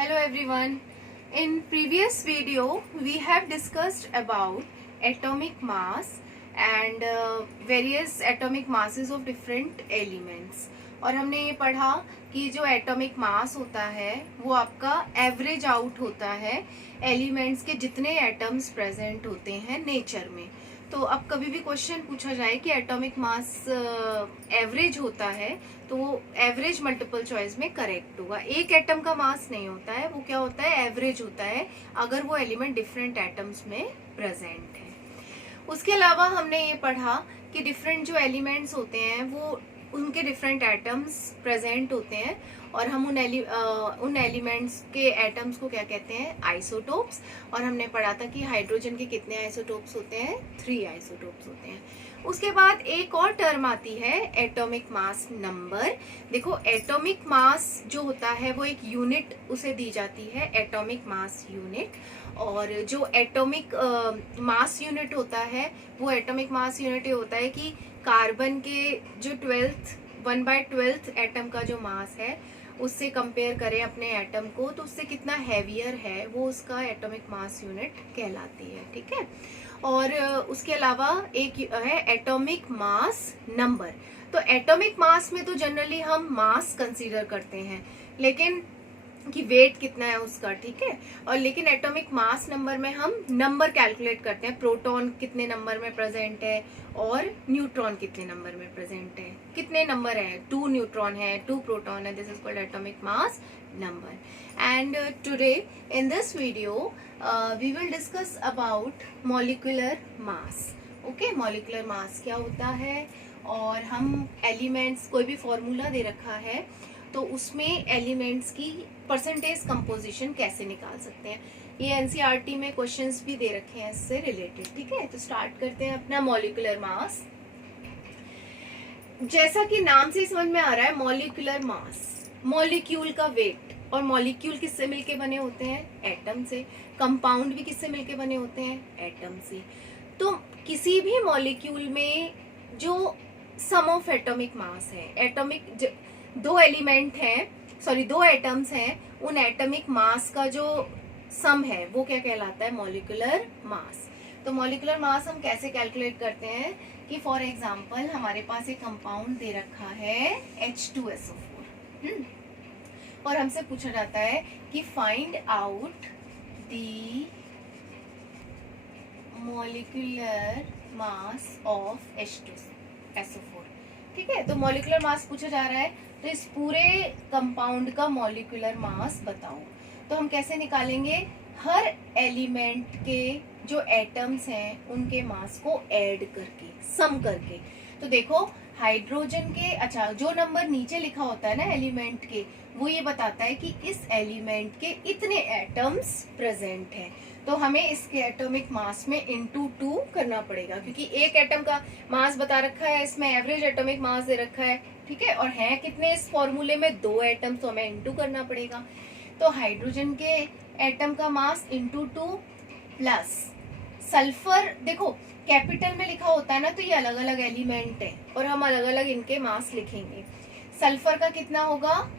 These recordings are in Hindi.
Hello everyone. In previous video we have discussed about atomic mass and various atomic masses of different elements. और हमने ये पढ़ा कि जो एटॉमिक मास होता है वो आपका एवरेज आउट होता है एलिमेंट्स के जितने एटम्स प्रेजेंट होते हैं नेचर में। तो अब कभी भी क्वेश्चन पूछा जाए कि एटॉमिक मास एवरेज होता है तो वो एवरेज मल्टीपल चॉइस में करेक्ट होगा। एक एटम का मास नहीं होता है, वो क्या होता है, एवरेज होता है अगर वो एलिमेंट डिफरेंट एटम्स में प्रेजेंट है। उसके अलावा हमने ये पढ़ा कि डिफरेंट जो एलिमेंट्स होते हैं वो उनके डिफरेंट एटम्स प्रेजेंट होते हैं और हम उन एलिमेंट्स के एटम्स को क्या कहते हैं, आइसोटोप्स। और हमने पढ़ा था कि हाइड्रोजन के कितने आइसोटोप्स होते हैं, 3 आइसोटोप्स होते हैं। उसके बाद एक और टर्म आती है एटॉमिक मास नंबर। देखो एटॉमिक मास जो होता है वो एक यूनिट उसे दी जाती है, एटॉमिक मास यूनिट। और जो एटॉमिक मास यूनिट होता है वो एटॉमिक मास यूनिट ये होता है कि कार्बन के जो 1/12 एटम का जो मास है उससे कंपेयर करें अपने एटम को तो उससे कितना हैवियर है वो उसका एटॉमिक मास यूनिट कहलाती है। ठीक है। और उसके अलावा एक है एटॉमिक मास नंबर। तो एटॉमिक मास में तो जनरली हम मास कंसीडर करते हैं, लेकिन कि वेट कितना है उसका, ठीक है। और लेकिन एटॉमिक मास नंबर में हम नंबर कैलकुलेट करते हैं, प्रोटॉन कितने नंबर में प्रेजेंट है और न्यूट्रॉन कितने नंबर में प्रेजेंट है। कितने नंबर है, 2 न्यूट्रॉन है, 2 प्रोटॉन है, this is called atomic mass number. And today in this video we will discuss about molecular mass. Okay, molecular mass क्या होता है और हम एलिमेंट्स, कोई भी फॉर्मूला दे रखा है तो उसमें एलिमेंट्स की परसेंटेज कंपोजिशन कैसे निकाल सकते हैं। ये एनसीईआरटी में क्वेश्चंस भी दे रखे हैं इससे रिलेटेड। ठीक है, तो स्टार्ट करते हैं अपना मॉलिक्यूलर मास। जैसा कि नाम से समझ में आ रहा है, मॉलिक्यूलर मास, मॉलिक्यूल का वेट। और मॉलिक्यूल किससे मिलके बने होते हैं, एटम से। कंपाउंड भी किससे मिलके बने होते हैं, एटम से। तो किसी भी मॉलिक्यूल में जो सम ऑफ एटॉमिक मास है, एटॉमिक दो एलिमेंट हैं, सॉरी 2 एटम्स हैं, उन एटॉमिक मास का जो सम है वो क्या कहलाता है, मॉलिक्यूलर मास। तो मॉलिक्यूलर मास हम कैसे कैलकुलेट करते हैं कि फॉर एग्जांपल हमारे पास एक कंपाउंड दे रखा है H2SO4 और हमसे पूछा जाता है कि find out the molecular mass of H2SO4। ठीक है, तो मॉलिक्यूलर मास पूछा जा रहा है तो इस पूरे कंपाउंड का मॉलिक्यूलर मास बताओ। तो हम कैसे निकालेंगे, हर एलिमेंट के जो एटम्स हैं उनके मास को ऐड करके, सम करके। तो देखो हाइड्रोजन के, अच्छा जो नंबर नीचे लिखा होता है ना एलिमेंट के, वो ये बताता है कि इस एलिमेंट के इतने एटम्स प्रेजेंट हैं। तो हमें इसके एटॉमिक मास में इंटू 2 करना पड़ेगा, क्योंकि एक एटम का मास बता रखा है, इसमें एवरेज एटॉमिक मास दे रखा है। ठीक है, और है कितने इस फॉर्मूले में, 2 एटम, तो हमें इंटू करना पड़ेगा। तो हाइड्रोजन के एटम का मास इंटू 2 प्लस सल्फर, देखो कैपिटल में लिखा होता है ना तो ये अलग अलग एलिमेंट है और हम अलग अलग इनके मास लिखेंगे। सल्फर का कितना होगा,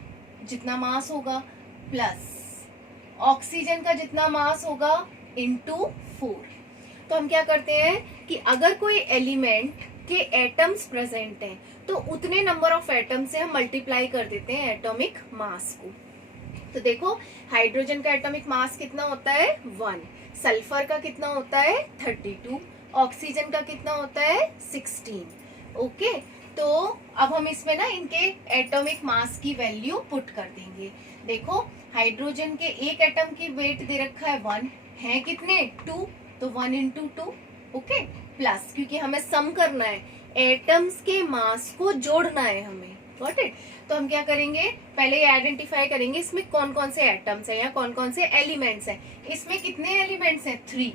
जितना मास होगा, प्लस ऑक्सीजन का जितना मास होगा इंटू 4। तो हम क्या करते हैं कि अगर कोई एलिमेंट के एटम्स प्रेजेंट हैं तो उतने नंबर ऑफ एटम से हम मल्टीप्लाई कर देते हैं एटॉमिक मास को। तो देखो हाइड्रोजन का एटॉमिक मास कितना होता है, 1, सल्फर का कितना होता है, 32, ऑक्सीजन का कितना होता है, 16। ओके, तो अब हम इसमें ना इनके एटॉमिक मास की वैल्यू पुट कर देंगे। देखो हाइड्रोजन के एक एटम की वेट दे रखा है 1, है कितने, 2, तो 1 इंटू 2। ओके, प्लस क्योंकि हमें सम करना है, एटम्स के मास को जोड़ना है हमें। Got it. तो हम क्या करेंगे, पहले ये आइडेंटिफाई करेंगे इसमें कौन कौन से एटम्स हैं या कौन कौन से एलिमेंट्स हैं। इसमें कितने एलिमेंट्स हैं, 3।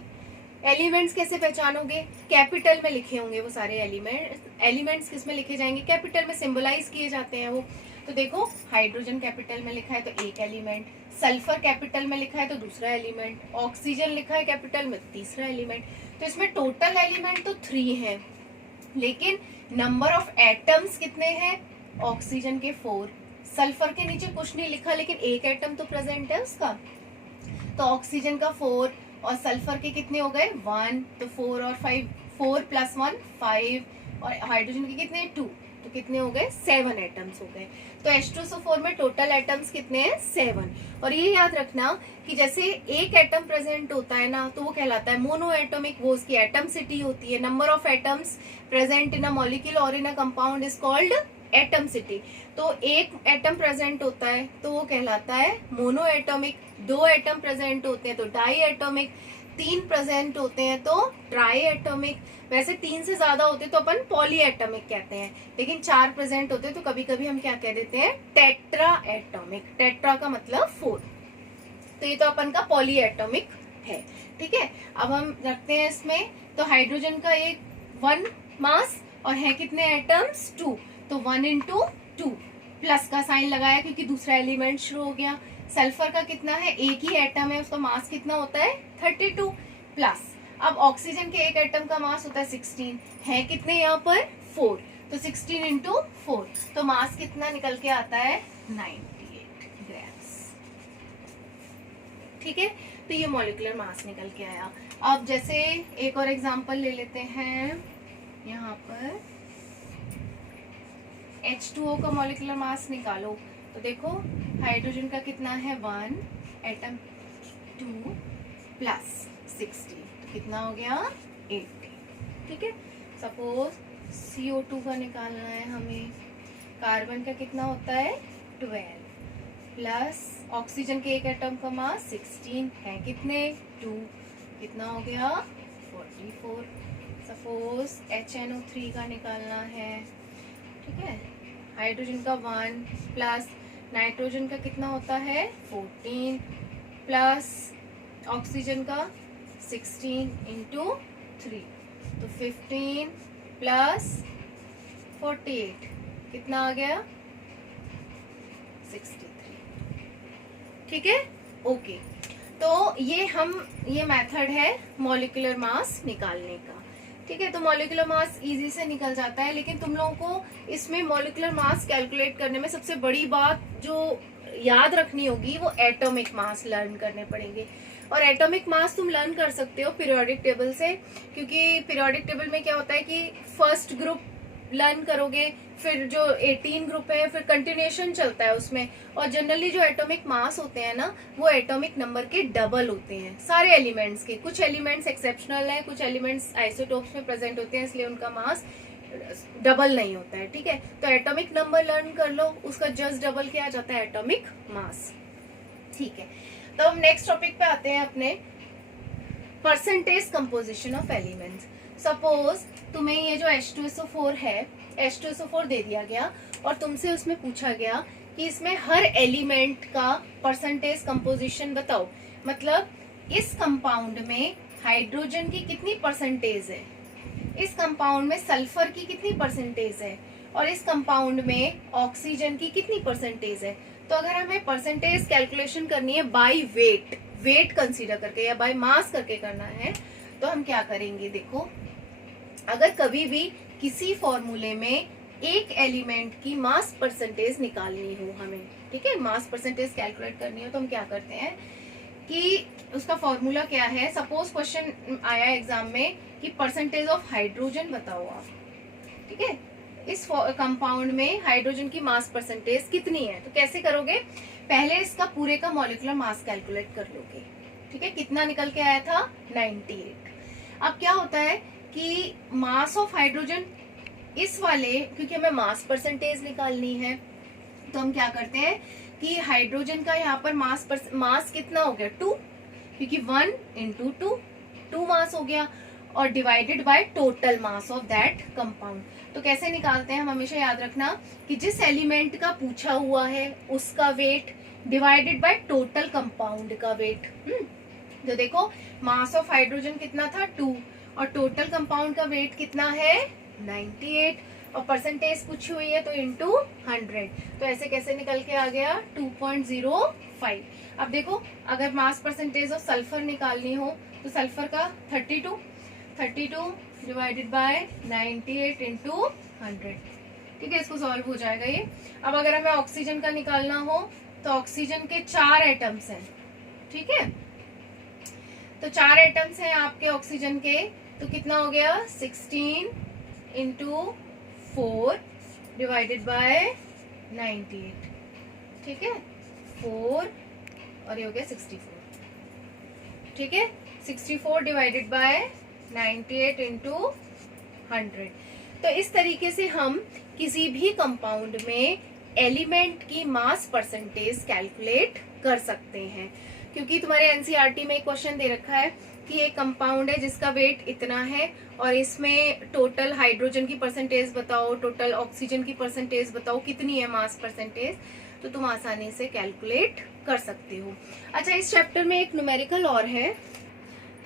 एलिमेंट्स कैसे पहचानोगे, कैपिटल में लिखे होंगे वो सारे एलिमेंट्स। एलिमेंट्स किस में लिखे जाएंगे, कैपिटल में सिंबलाइज किए जाते हैं वो। तो देखो हाइड्रोजन कैपिटल में लिखा है तो एक एलिमेंट, सल्फर कैपिटल में लिखा है तो दूसरा एलिमेंट, ऑक्सीजन लिखा है कैपिटल में तो तीसरा एलिमेंट। तो इसमें टोटल एलिमेंट तो 3 है, लेकिन नंबर ऑफ एटम्स कितने हैं, ऑक्सीजन के 4, सल्फर के नीचे कुछ नहीं लिखा लेकिन एक एटम तो प्रेजेंट है उसका, तो ऑक्सीजन का 4 और सल्फर के कितने हो गए 1, तो 4 और 5, 4 प्लस 1 5, और हाइड्रोजन के कितने 2, तो कितने हो गए 7 एटम्स हो गए। तो H2SO4 में टोटल एटम्स कितने हैं 7। और ये याद रखना कि जैसे एक एटम प्रेजेंट होता है ना तो वो कहलाता है मोनो एटॉमिक, वो उसकी एटमसिटी होती है। Number of atoms present in a molecule और इन अ कंपाउंड इज कॉल्ड एटमसिटी। तो एक एटम प्रेजेंट होता है तो वो कहलाता है मोनो एटॉमिक, 2 एटम प्रेजेंट होते हैं तो डाई एटॉमिक, 3 प्रेजेंट होते हैं तो ट्राई एटॉमिक, वैसे 3 से ज्यादा होते तो अपन पॉली एटॉमिक कहते हैं, लेकिन 4 प्रेजेंट होते तो कभी कभी हम क्या कह देते हैं टेट्रा एटॉमिक। टेट्रा का मतलब 4, तो ये तो अपन का पॉली एटॉमिक है। ठीक है, अब हम रखते हैं इसमें, तो हाइड्रोजन का एक 1 मास और है कितने एटम्स 2, तो 1 इंटू 2, प्लस का साइन लगाया क्योंकि दूसरा एलिमेंट शुरू हो गया। सल्फर का कितना है, एक ही एटम है, उसका मास कितना होता है 32 प्लस। अब ऑक्सीजन के एक एटम का मास होता है 16, है कितने यहाँ पर 4, तो 16 इंटू 4, तो मास कितना निकल के आता है 98 ग्राम्स। ठीक है, तो ये मॉलिक्यूलर मास निकल के आया। अब जैसे एक और एग्जांपल ले लेते हैं, यहाँ पर H2O का मॉलिक्यूलर मास निकालो, तो देखो हाइड्रोजन का कितना है 1 एटम 2 प्लस 60, तो कितना हो गया 80। ठीक है, सपोज CO2 का निकालना है हमें, कार्बन का कितना होता है 12 प्लस ऑक्सीजन के एक एटम का मास 16, है कितने 2, कितना हो गया 44। सपोज HNO3 का निकालना है, ठीक है, हाइड्रोजन का 1 प्लस नाइट्रोजन का कितना होता है 14 प्लस ऑक्सीजन का 16 इंटू 3, तो 15 प्लस 48 कितना आ गया 63। ठीक है, ओके। तो ये मेथड है मॉलिक्यूलर मास निकालने का। ठीक है, तो मॉलिक्यूलर मास इजी से निकल जाता है, लेकिन तुम लोगों को इसमें मॉलिक्यूलर मास कैलकुलेट करने में सबसे बड़ी बात जो याद रखनी होगी वो एटॉमिक मास लर्न करने पड़ेंगे। और एटॉमिक मास तुम लर्न कर सकते हो पीरियोडिक टेबल से, क्योंकि पीरियोडिक टेबल में क्या होता है कि फर्स्ट ग्रुप लर्न करोगे, फिर जो 18 ग्रुप है, फिर कंटिन्यूएशन चलता है उसमें। और जनरली जो एटॉमिक मास होते हैं ना वो एटॉमिक नंबर के डबल होते हैं सारे एलिमेंट्स के। कुछ एलिमेंट्स एक्सेप्शनल है, कुछ एलिमेंट्स आइसोटोप्स में प्रेजेंट होते हैं, इसलिए उनका मास डबल नहीं होता है। ठीक है, तो एटॉमिक नंबर लर्न कर लो, उसका जस्ट डबल क्या आ जाता है एटॉमिक मास। ठीक है, तो हम नेक्स्ट टॉपिक पे आते हैं अपने percentage composition of elements. Suppose तुम्हें ये जो H2SO4 है, H2SO4 दे दिया गया और तुमसे उसमें पूछा गया कि इसमें हर एलिमेंट का परसेंटेज कंपोजिशन बताओ। मतलब इस कंपाउंड में हाइड्रोजन की कितनी परसेंटेज है, इस कंपाउंड में सल्फर की कितनी परसेंटेज है, और इस कंपाउंड में ऑक्सीजन की कितनी परसेंटेज है। तो अगर हमें परसेंटेज कैलकुलेशन करनी है बाय वेट कंसीडर करके या बाय मास करके करना है, तो हम क्या करेंगे, देखो अगर कभी भी किसी फॉर्मूले में एक एलिमेंट की मास परसेंटेज निकालनी हो हमें, ठीक है, मास परसेंटेज कैलकुलेट करनी हो, तो हम क्या करते हैं कि उसका फॉर्मूला क्या है। सपोज क्वेश्चन आया एग्जाम में कि परसेंटेज ऑफ हाइड्रोजन बताओ आप, ठीक है, इस कंपाउंड में हाइड्रोजन की मास परसेंटेज कितनी है। तो कैसे करोगे, पहले इसका पूरे का मॉलिक्यूलर मास कैलकुलेट कर लोगे। ठीक है, कितना निकल के आया था 98। अब क्या होता है कि मास ऑफ हाइड्रोजन इस वाले, क्योंकि हमें मास परसेंटेज निकालनी है, तो हम क्या करते हैं कि हाइड्रोजन का यहाँ पर मास कितना हो गया 2, क्योंकि 1 इंटू 2 मास हो गया, और divided by total mass of that compound. तो कैसे निकालते हैं, हम हमेशा याद रखना कि जिस एलिमेंट का पूछा हुआ है उसका weight divided by total compound का वेट। तो देखो मास ऑफ हाइड्रोजन कितना था 2 और टोटल कंपाउंड का वेट कितना है 98, और परसेंटेज पूछी हुई है तो इंटू 100। तो ऐसे कैसे निकल के आ गया 2.05। अब देखो अगर मास परसेंटेज ऑफ सल्फर निकालनी हो तो सल्फर का 32 डिवाइडेड बाय 98 इंटू 100, ठीक है, इसको सॉल्व हो जाएगा ये। अब अगर हमें ऑक्सीजन का निकालना हो तो ऑक्सीजन के 4 एटम्स हैं, ठीक है, तो 4 एटम्स हैं आपके ऑक्सीजन के, तो कितना हो गया 16 इंटू 4 डिवाइडेड बाय 98, ठीक है, 4 और ये हो गया 64, ठीक है, 64 डिवाइडेड बाय 98 इंटू 100। तो इस तरीके से हम किसी भी कंपाउंड में एलिमेंट की मास परसेंटेज कैलकुलेट कर सकते हैं। क्योंकि तुम्हारे एनसीईआरटी में एक क्वेश्चन दे रखा है कि एक कंपाउंड है जिसका वेट इतना है और इसमें टोटल हाइड्रोजन की परसेंटेज बताओ, टोटल ऑक्सीजन की परसेंटेज बताओ, कितनी है मास परसेंटेज, तो तुम आसानी से कैलकुलेट कर सकते हो। अच्छा, इस चैप्टर में एक न्यूमेरिकल और है,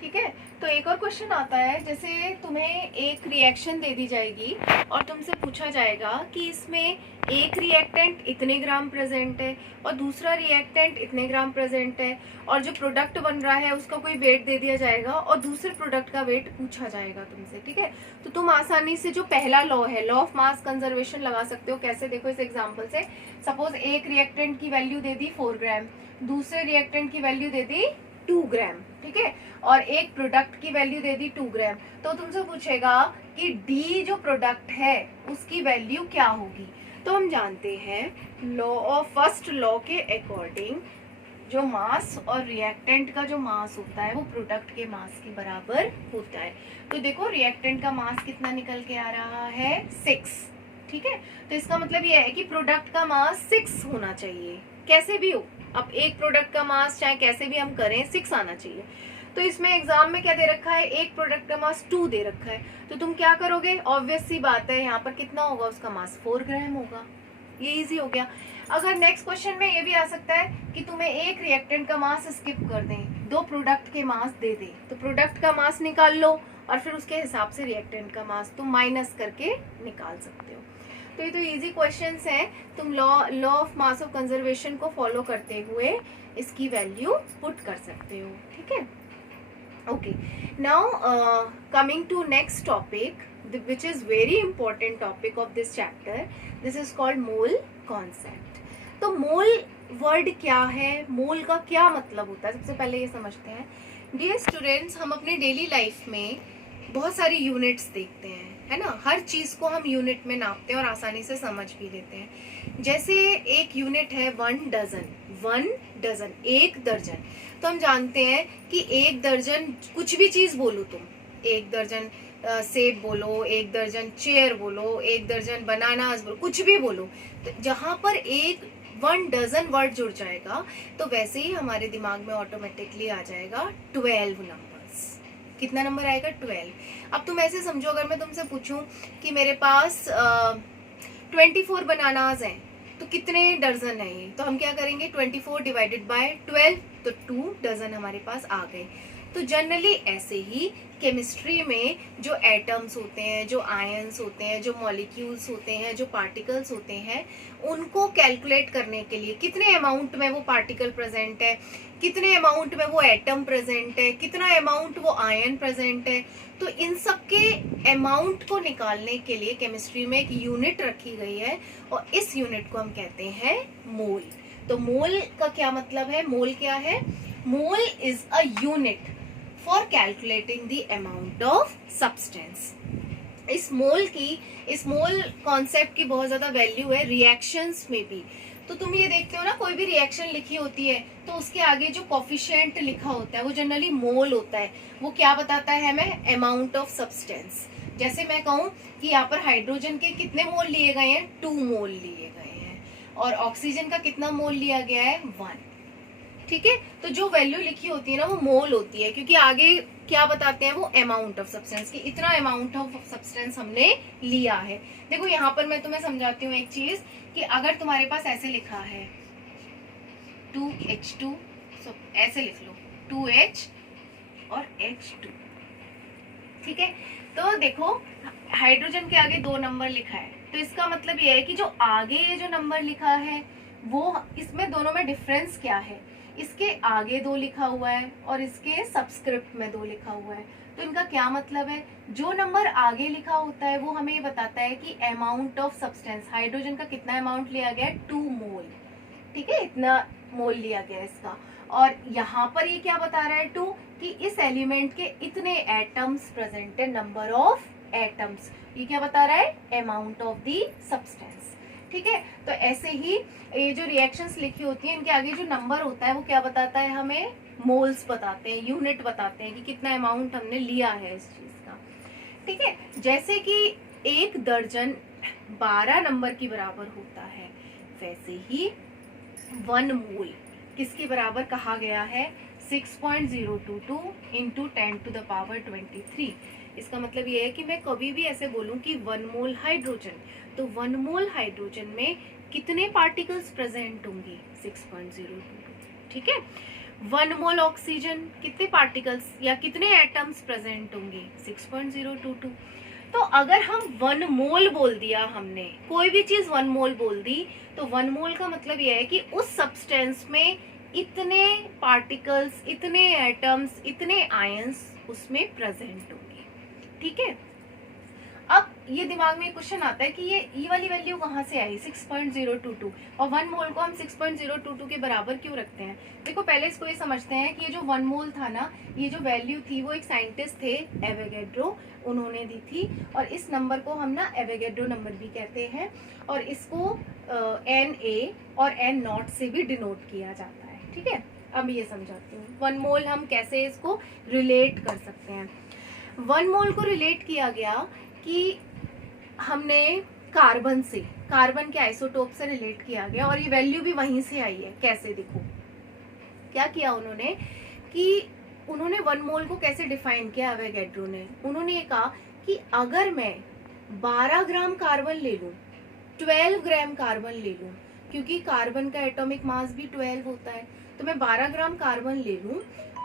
ठीक है, तो एक और क्वेश्चन आता है, जैसे तुम्हें एक रिएक्शन दे दी जाएगी और तुमसे पूछा जाएगा कि इसमें एक रिएक्टेंट इतने ग्राम प्रेजेंट है और दूसरा रिएक्टेंट इतने ग्राम प्रेजेंट है, और जो प्रोडक्ट बन रहा है उसका कोई वेट दे दिया जाएगा और दूसरे प्रोडक्ट का वेट पूछा जाएगा तुमसे, ठीक है। तो तुम आसानी से जो पहला लॉ है, लॉ ऑफ मास कंजर्वेशन, लगा सकते हो। कैसे, देखो इस एग्जाम्पल से, सपोज एक रिएक्टेंट की वैल्यू दे दी 4 ग्राम, दूसरे रिएक्टेंट की वैल्यू दे दी 2 ग्राम, ठीक है, और एक प्रोडक्ट की वैल्यू दे दी 2 ग्राम, तो तुमसे पूछेगा कि डी जो प्रोडक्ट है उसकी वैल्यू क्या होगी। तो हम जानते हैं लॉ ऑफ फर्स्ट लॉ के अकॉर्डिंग जो मास और रिएक्टेंट का जो मास होता है वो प्रोडक्ट के मास के बराबर होता है। तो देखो रिएक्टेंट का मास कितना निकल के आ रहा है 6, ठीक है, तो इसका मतलब ये है कि प्रोडक्ट का मास 6 होना चाहिए, कैसे भी हो। अब एक प्रोडक्ट का मास चाहे कैसे भी हम करें 6 आना चाहिए। तो इसमें एग्जाम में क्या दे रखा है, एक प्रोडक्ट का मास 2 दे रखा है, तो तुम क्या करोगे, ऑब्वियस सी बात है यहाँ पर कितना होगा, उसका मास 4 ग्राम होगा, ये इजी हो गया। अगर नेक्स्ट क्वेश्चन में ये भी आ सकता है कि तुम्हें एक रिएक्टेंट का मास स्किप कर दें, 2 प्रोडक्ट के मास दे दे, तो प्रोडक्ट का मास निकाल लो और फिर उसके हिसाब से रिएक्टेंट का मास तुम माइनस करके निकाल सकते हो। तो ये तो इजी क्वेश्चंस हैं, तुम law of mass of conservation को फॉलो करते हुए इसकी वैल्यू पुट कर सकते हो, ठीक है। Okay, now coming to next topic, which is very important topic of this chapter. This is called mole concept. तो mole वर्ड क्या है, मोल का क्या मतलब होता है, सबसे पहले ये समझते हैं। डियर स्टूडेंट्स, हम अपने डेली लाइफ में बहुत सारी यूनिट्स देखते हैं, है ना, हर चीज़ को हम यूनिट में नापते हैं और आसानी से समझ भी लेते हैं। जैसे एक यूनिट है 1 डजन, 1 डजन, 1 दर्जन, तो हम जानते हैं कि 1 दर्जन कुछ भी चीज़ बोलो तुम, 1 दर्जन सेब बोलो, 1 दर्जन चेयर बोलो, 1 दर्जन बनानास बोलो, कुछ भी बोलो, तो जहाँ पर 1 डजन वर्ड जुड़ जाएगा तो वैसे ही हमारे दिमाग में ऑटोमेटिकली आ जाएगा 12 नंबर्स। कितना नंबर आएगा, 12। अब तुम ऐसे समझो, अगर मैं तुमसे पूछूं कि मेरे पास 24 बनानास हैं तो कितने दर्जन है ये, तो हम क्या करेंगे, 24 डिवाइडेड बाय 12, तो 2 डजन हमारे पास आ गए। तो जनरली ऐसे ही केमिस्ट्री में जो एटम्स होते हैं, जो आयंस होते हैं, जो मॉलिक्यूल्स होते हैं, जो पार्टिकल्स होते हैं, उनको कैलकुलेट करने के लिए कितने अमाउंट में वो पार्टिकल प्रेजेंट है, कितने अमाउंट में वो एटम प्रेजेंट है, कितना अमाउंट वो आयन प्रेजेंट है, तो इन सब के अमाउंट को निकालने के लिए केमिस्ट्री में एक यूनिट रखी गई है और इस यूनिट को हम कहते हैं मोल। तो मोल का क्या मतलब है, मोल क्या है, mole is a unit for calculating the amount of substance. इस मोल कॉन्सेप्ट की बहुत ज्यादा वैल्यू है रिएक्शंस में भी। तो तुम ये देखते हो ना, कोई भी रिएक्शन लिखी होती है तो उसके आगे जो कोफिशिएंट लिखा होता है वो जनरली मोल होता है। वो क्या बताता है हमें, अमाउंट ऑफ सब्सटेंस। जैसे मैं कहूँ कि यहाँ पर हाइड्रोजन के कितने मोल लिए गए हैं, 2 मोल लिए गए हैं, और ऑक्सीजन का कितना मोल लिया गया है, 1, ठीक है। तो जो वैल्यू लिखी होती है ना वो मोल होती है, क्योंकि आगे क्या बताते हैं वो अमाउंट ऑफ सब्सटेंस, की इतना अमाउंट ऑफ सब्सटेंस हमने लिया है। देखो यहाँ पर मैं तुम्हें समझाती हूँ एक चीज, कि अगर तुम्हारे पास ऐसे लिखा है 2H2, सो ऐसे लिख लो 2H और H2, ठीक है। तो देखो हाइड्रोजन के आगे 2 नंबर लिखा है, तो इसका मतलब ये है कि जो आगे ये जो नंबर लिखा है वो, इसमें दोनों में डिफरेंस क्या है, इसके आगे 2 लिखा हुआ है और इसके सबस्क्रिप्ट में 2 लिखा हुआ है। तो इनका क्या मतलब है? जो नंबर आगे लिखा होता है वो हमें ये बताता है कि अमाउंट ऑफ सब्सटेंस, हाइड्रोजन का कितना अमाउंट लिया गया है, 2 मोल। ठीक है, इतना मोल लिया गया इसका। और यहाँ पर ये क्या बता रहा है 2, कि इस एलिमेंट के इतने एटम्स प्रेजेंट है, नंबर ऑफ एटम्स। ये क्या बता रहा है? Amount of the substance. ठीक है, तो ऐसे ही ये जो रिएक्शंस लिखी होती हैं इनके आगे जो नंबर होता है वो क्या बताता है हमें? मोल्स बताते हैं, यूनिट बताते हैं कि कितना अमाउंट हमने लिया है इस चीज का। ठीक है, जैसे कि 1 दर्जन 12 नंबर की बराबर होता है, वैसे ही 1 मोल किसके बराबर कहा गया है? 6.022 इंटू 10⁻23। इसका मतलब ये है कि मैं कभी भी ऐसे बोलूं कि 1 मोल हाइड्रोजन, तो 1 मोल हाइड्रोजन में कितने पार्टिकल्स प्रेजेंट होंगे? 6.022। ठीक है, 1 मोल ऑक्सीजन कितने पार्टिकल्स या कितने एटम्स प्रेजेंट होंगे? 6.022। तो अगर हम 1 मोल बोल दिया, हमने कोई भी चीज 1 मोल बोल दी, तो 1 मोल का मतलब यह है कि उस सब्सटेंस में इतने पार्टिकल्स, इतने एटम्स, इतने आयंस उसमें प्रेजेंट होंगे। ठीक है, अब ये दिमाग में क्वेश्चन आता है कि ये वाली वैल्यू कहाँ से आई 6.022, और 1 मोल को हम 6.022 के बराबर क्यों रखते हैं? देखो, पहले इसको ये समझते हैं कि ये जो 1 मोल था ना, ये जो वैल्यू थी वो एक साइंटिस्ट थे एवोगैड्रो, उन्होंने दी थी। और इस नंबर को हम ना एवोगैड्रो नंबर भी कहते हैं, और इसको Na और N0 से भी डिनोट किया जाता है। ठीक है, अब ये समझाती हूँ 1 मोल हम कैसे इसको रिलेट कर सकते हैं। 1 मोल को रिलेट किया गया कि हमने कार्बन से, कार्बन के आइसोटोप से रिलेट किया गया, और ये वैल्यू भी वहीं से आई है। कैसे? देखो क्या किया उन्होंने कि उन्होंने 1 मोल को कैसे डिफाइन किया एवोगैड्रो ने। उन्होंने ये कहा कि अगर मैं 12 ग्राम कार्बन ले लूं, 12 ग्राम कार्बन ले लूं, क्योंकि कार्बन का एटॉमिक मास भी 12 होता है, तो मैं 12 ग्राम कार्बन ले लूं,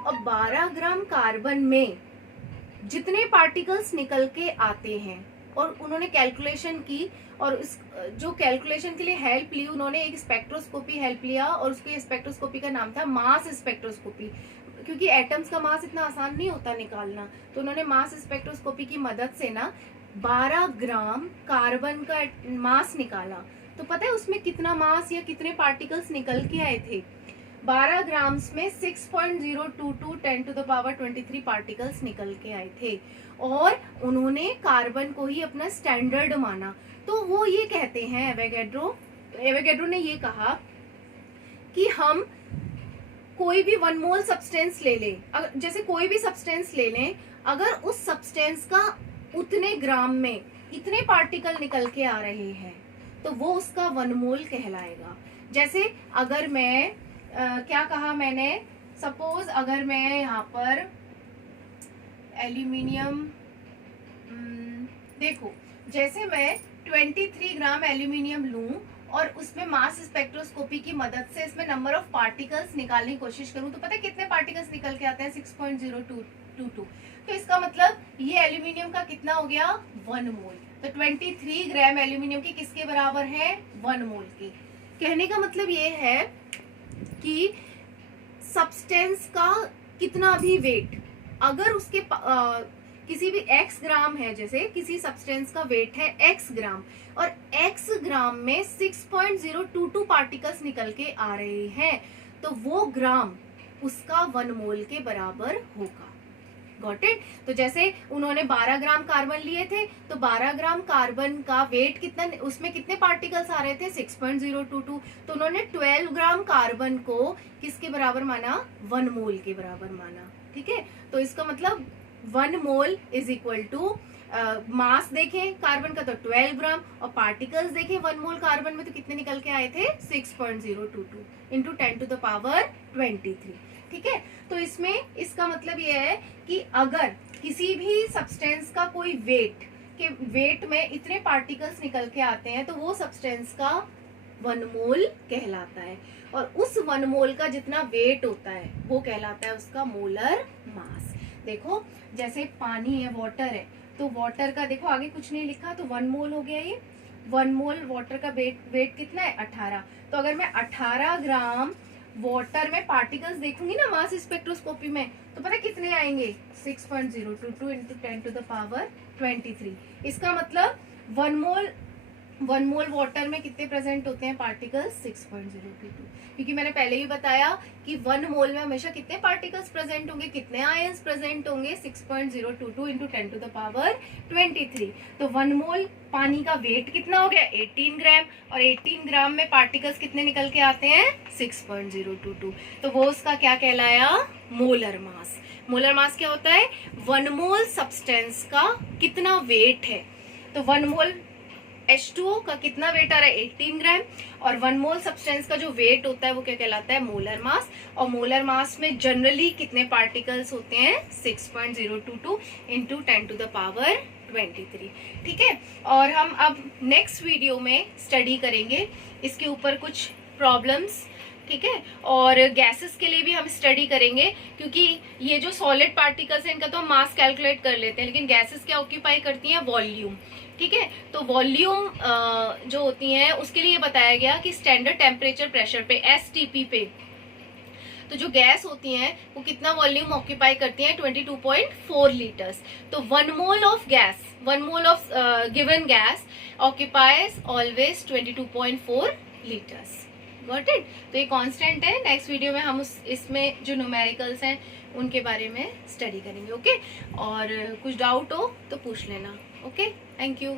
और 12 ग्राम कार्बन में जितने पार्टिकल्स निकल के आते हैं, और उन्होंने कैलकुलेशन की, और उस जो कैलकुलेशन के लिए हेल्प ली उन्होंने, एक स्पेक्ट्रोस्कोपी हेल्प लिया, और उसके स्पेक्ट्रोस्कोपी का नाम था मास स्पेक्ट्रोस्कोपी। क्योंकि एटम्स का मास इतना आसान नहीं होता निकालना, तो उन्होंने मास स्पेक्ट्रोस्कोपी की मदद से ना 12 ग्राम कार्बन का मास निकाला। तो पता है उसमें कितना मास या कितने पार्टिकल्स निकल के आए थे? 12 ग्राम्स में 6.022 10⁻23 पार्टिकल्स निकल के आए थे, और उन्होंने कार्बन को ही अपना स्टैंडर्ड माना। तो वो ये कहते हैं एवोगैड्रो ने ये कहा कि हम कोई भी 1 मोल सब्सटेंस ले लें, जैसे कोई भी सब्सटेंस ले लें, अगर उस सब्सटेंस का उतने ग्राम में इतने पार्टिकल निकल के आ रहे हैं, तो वो उसका 1 मोल कहलाएगा। जैसे अगर मैं क्या कहा मैंने, सपोज अगर मैं यहाँ पर एल्यूमिनियम, देखो जैसे मैं 23 ग्राम एल्यूमिनियम लूं और उसमें मास स्पेक्ट्रोस्कोपी की मदद से इसमें नंबर ऑफ पार्टिकल्स निकालने की कोशिश करूं, तो पता है कितने पार्टिकल्स निकल के आते हैं? 6.022। तो इसका मतलब ये एल्यूमिनियम का कितना हो गया? 1 मोल। तो 23 ग्राम एल्यूमिनियम के किसके बराबर है? 1 मोल के। कहने का मतलब ये है कि सब्सटेंस का कितना भी वेट, अगर उसके किसी भी x ग्राम है, जैसे किसी सब्सटेंस का वेट है x ग्राम, और x ग्राम में 6.022 पार्टिकल्स निकल के आ रहे हैं, तो वो ग्राम उसका 1 मोल के बराबर होगा। Got it? तो जैसे उन्होंने 12 ग्राम कार्बन लिए थे, तो 12 ग्राम कार्बन का वेट कितना, उसमें कितने पार्टिकल्स आ रहे थे? 6.022। तो उन्होंने 12 ग्राम कार्बन को किसके बराबर माना? 1 मोल के बराबर माना। ठीक है, तो इसका मतलब 1 मोल इज इक्वल टू, मास देखें कार्बन का तो 12 ग्राम, और पार्टिकल्स देखें 1 मोल कार्बन में तो कितने निकल के आए थे? 6.022 इंटू 10⁻23। ठीक है, तो इसमें इसका मतलब यह है कि अगर किसी भी सब्सटेंस का कोई वेट में इतने पार्टिकल्स निकल के आते हैं, तो वो सब्सटेंस का 1 मोल कहलाता है, और उस 1 मोल का जितना वेट होता है वो कहलाता है उसका मोलर मास। देखो जैसे पानी है, वाटर है, तो वाटर का देखो आगे कुछ नहीं लिखा, तो 1 मोल हो गया ये। 1 मोल वाटर का वेट कितना है? 18। तो अगर मैं 18 ग्राम वाटर में पार्टिकल्स देखूंगी ना मास स्पेक्ट्रोस्कोपी में, तो पता है कितने आएंगे, 6.022 इंटू 10 टू द पावर 23। इसका मतलब 1 मोल वाटर में कितने प्रेजेंट होते हैं पार्टिकल्स, 6.022। क्योंकि मैंने पहले ही बताया कि 1 मोल में हमेशा कितने पार्टिकल्स प्रेजेंट होंगे, कितने आयंस प्रेजेंट होंगे, 6.022 इंटू 10 टू द पावर 23। तो 1 मोल पानी का वेट कितना हो गया, 18 ग्राम, और 18 ग्राम में पार्टिकल्स कितने निकल के आते हैं, 6.022। तो वो उसका क्या कहलाया, मोलर मास। मोलर मास क्या होता है, 1 मोल सब्सटेंस का कितना वेट है। तो 1 मोल H2O का कितना वेट आ रहा है, 18 ग्राम, और 1 मोल सब्सटेंस का जो वेट होता है वो क्या कहलाता है, मोलर मास। और मोलर मास में जनरली कितने पार्टिकल्स होते हैं, 6.022 इंटू 10 टू द पावर 23। ठीक है, और हम अब नेक्स्ट वीडियो में स्टडी करेंगे इसके ऊपर कुछ प्रॉब्लम्स। ठीक है, और गैसेस के लिए भी हम स्टडी करेंगे, क्योंकि ये जो सॉलिड पार्टिकल्स हैं इनका तो हम मास कैलकुलेट कर लेते हैं, लेकिन गैसेस क्या ऑक्यूपाई करती हैं, वॉल्यूम। ठीक है, तो वॉल्यूम जो होती है उसके लिए बताया गया कि स्टैंडर्ड टेम्परेचर प्रेशर पे, STP पे, तो जो गैस होती हैं वो कितना वॉल्यूम ऑक्यूपाई करती हैं, 22.4 लीटर्स। तो 1 mole of gas, 1 mole of given gas occupies always 22.4 litres. Got it. तो ये कांस्टेंट है। नेक्स्ट वीडियो में हम इसमें जो न्यूमेरिकल्स हैं उनके बारे में स्टडी करेंगे। ओके, और कुछ डाउट हो तो पूछ लेना। Okay, thank you.